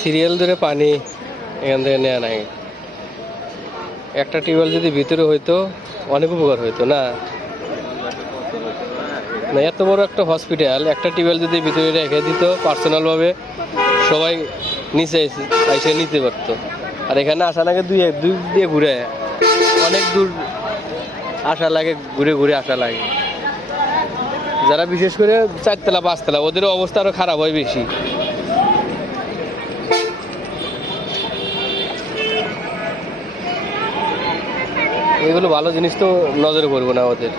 Serial ধরে পানি এখান থেকে নেওয়া নাই। একটা টিউবওয়েল যদি ভিতরে হইতো অনেক উপকার হইতো না। না, এত বড় একটা হসপিটাল, একটা টিউবওয়েল যদি ভিতরে রেখে দিত পার্সোনালভাবে, সবাই নিচে এসে নিতে পারতো। আর এখানে আসা লাগে দুই দিয়ে ঘুরে, অনেক দূর আসা লাগে, ঘুরে ঘুরে আসা লাগে। যারা বিশেষ করে 4 তলা 5 তলা, ওদের অবস্থা আরো খারাপ হয় বেশি। এগুলো ভালো জিনিস তো নজরে পড়বো না ওদের।